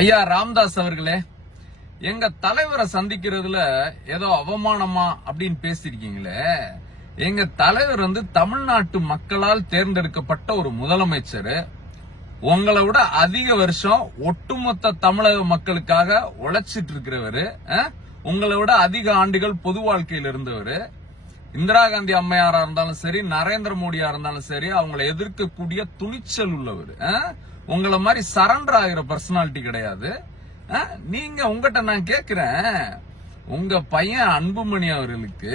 ஐயா ராம்தாஸ் அவர்களே எங்க தலைவரை சந்திக்கிறதுல ஏதோ அவமானமா அப்படின்னு பேசிருக்கீங்களே எங்க தலைவர் வந்து தமிழ்நாட்டு மக்களால் தேர்ந்தெடுக்கப்பட்ட ஒரு முதலமைச்சர். உங்களை விட அதிக வருஷம் ஒட்டுமொத்த தமிழக மக்களுக்காக உழைச்சிட்டு இருக்கிறவரு உங்களை விட அதிக ஆண்டுகள் பொது வாழ்க்கையில் இருந்தவர். இந்திரா காந்தி அம்மையாரா இருந்தாலும் சரி நரேந்திர மோடியா இருந்தாலும் சரி அவங்களை எதிர்க்கக்கூடிய துணிச்சல் உள்ளவர் உங்களை மாதிரி சரண்டர் ஆகிற பர்சனாலிட்டி கிடையாது. நீங்க உங்ககிட்ட நான் கேக்குறேன் உங்க பையன் அன்புமணி அவர்களுக்கு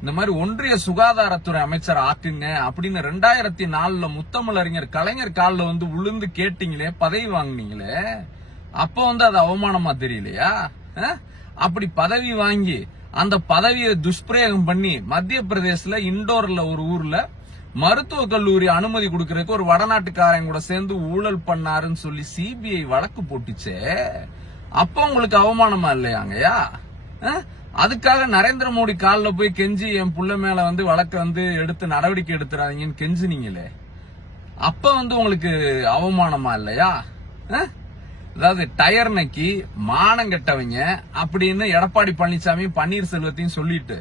இந்த மாதிரி ஒன்றிய சுகாதாரத்துறை அமைச்சர் ஆக்குங்க அப்படின்னு ரெண்டாயிரத்தி நாலுல முத்தமிழறிஞர் கலைஞர் காலில் வந்து விழுந்து கேட்டீங்களே பதவி வாங்குனீங்களே அப்ப வந்து அது அவமானமா தெரியலையா? அப்படி பதவி வாங்கி அந்த பதவியை துஷ்பிரயோகம் பண்ணி மத்திய பிரதேசல இண்டோர்ல ஒரு ஊர்ல மருத்துவ கல்லூரி அனுமதி கொடுக்கறதுக்கு ஒரு வடநாட்டுக்காரன் கூட சேர்ந்து ஊழல் பண்ணாருன்னு சொல்லி சிபிஐ வழக்கு போட்டுச்சே அப்ப உங்களுக்கு அவமானமா இல்லையாங்கயா அதுக்காக நரேந்திர மோடி காலில் போய் கெஞ்சி என் புள்ள மேல வந்து வழக்கு வந்து எடுத்து நடவடிக்கை எடுத்துறாதீங்கன்னு கெஞ்சினீங்களே அப்ப வந்து உங்களுக்கு அவமானமா இல்லையா? அதாவது டயர் நக்கி மானம் கெட்டவங்க அப்படின்னு எடப்பாடி பழனிசாமி பன்னீர்செல்வத்தையும் சொல்லிட்டு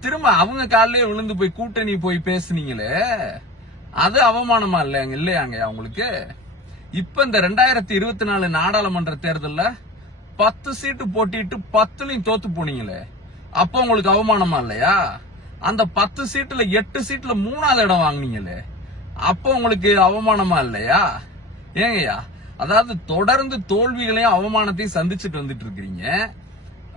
திரும்ப அவங்க காலிலேயே விழுந்து போய் கூட்டணி போய் பேசுனீங்களே அது அவமானமா இல்லையாங்க? இல்லையாங்க உங்களுக்கு இப்ப இந்த ரெண்டாயிரத்தி இருபத்தி நாலு நாடாளுமன்ற தேர்தலில் பத்து சீட்டு போட்டிட்டு பத்துலையும் தோத்து போனீங்களே அப்ப உங்களுக்கு அவமானமா இல்லையா? அந்த பத்து சீட்டுல எட்டு சீட்டுல மூணாவது இடம் வாங்கினீங்களே அப்போ உங்களுக்கு அவமானமா இல்லையா? ஏங்கய்யா அதாவது தொடர்ந்து தோல்விகளையும் அவமானத்தையும் சந்திச்சுட்டு வந்துட்டு இருக்கிறீங்க.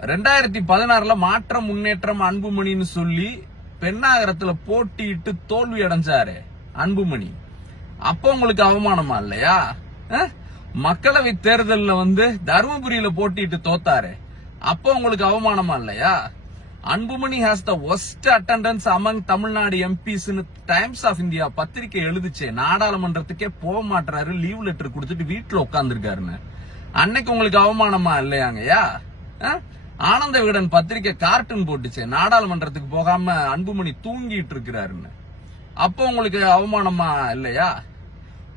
ரெண்டாயிரத்தி பதினாறுல மாற்றம் முன்னேற்றம் அன்புமணின்னு சொல்லி பெண்ணாகரத்துல போட்டியிட்டு தோல்வி அடைஞ்சாரு அன்புமணி. அப்ப உங்களுக்கு அவமானமா இல்லையா? மக்களவை தேர்தல்ல வந்து தருமபுரியில போட்டிட்டு தோத்தாரு. அப்ப உங்களுக்கு அவமானமா இல்லையா? Anbumani has the worst attendance among Tamil Nadu MPs Times of India பத்திரிக்கை எழுதிச்சு. நாடாளுமன்றத்துக்கே போக மாட்டாரு லீவ் லெட்டர் கொடுத்துட்டு வீட்டுல உட்காந்துருக்காருன்னு அன்னைக்கு உங்களுக்கு அவமானமா இல்லையாங்கய்யா? அஹ்? ஆனந்த விகடன் பத்திரிக்கை கார்ட்டூன் போட்டுச்சு. நாடாளுமன்றத்துக்கு போகாம அன்புமணி தூங்கிட்டு இருக்கிறாருன்னு. அப்போ உங்களுக்கு அவமானமா இல்லையா?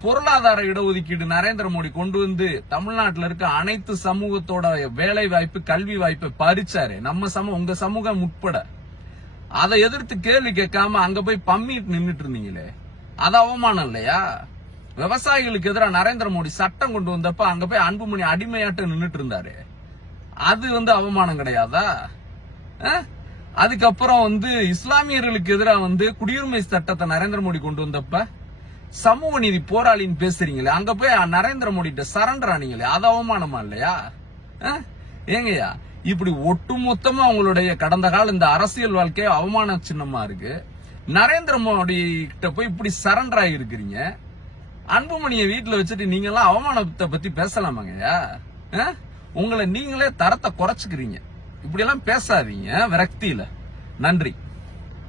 பொருளாதார இடஒதுக்கீடு நரேந்திர மோடி கொண்டு வந்து தமிழ்நாட்டில் இருக்க அனைத்து சமூகத்தோட வேலை வாய்ப்பு கல்வி வாய்ப்பை பறிச்சாரு. நம்ம சமூகம் உங்க சமூகம் உட்பட. அதை எதிர்த்து கேள்வி கேட்காம அங்க போய் பம்மிட்டு நின்றுட்டு இருந்தீங்களே. அது அவமானம் இல்லையா? விவசாயிகளுக்கு எதிராக நரேந்திர மோடி சட்டம் கொண்டு வந்தப்ப அங்க போய் அன்புமணி அடிமையாட்ட நின்றுட்டு இருந்தாரு. அது வந்து அவமானம் கிடையாதா? அதுக்கப்புறம் வந்து இஸ்லாமியர்களுக்கு எதிராக வந்து குடியுரிமை சட்டத்தை நரேந்திர மோடி கொண்டு வந்தப்ப சமூக நீதி போராளின்னு பேசுறீங்களே அங்க போய் நரேந்திர மோடி கிட்ட சரண்டர் ஆனீங்களே அது அவமானமா இல்லையா? ஏங்கய்யா இப்படி ஒட்டுமொத்தமா அவங்களுடைய கடந்த கால இந்த அரசியல் வாழ்க்கை அவமான சின்னமா இருக்கு. நரேந்திர மோடி கிட்ட போய் இப்படி சரண்டர் ஆகிருக்கிறீங்க அன்புமணியை வீட்டுல வச்சுட்டு நீங்க எல்லாம் அவமானத்தை பத்தி பேசலாமாங்கய்யா? அஹ்? உங்களை நீங்களே தரத்தை குறைச்சிக்கிறீங்க. இப்படியெல்லாம் பேசாதீங்க. விரக்தியில. நன்றி.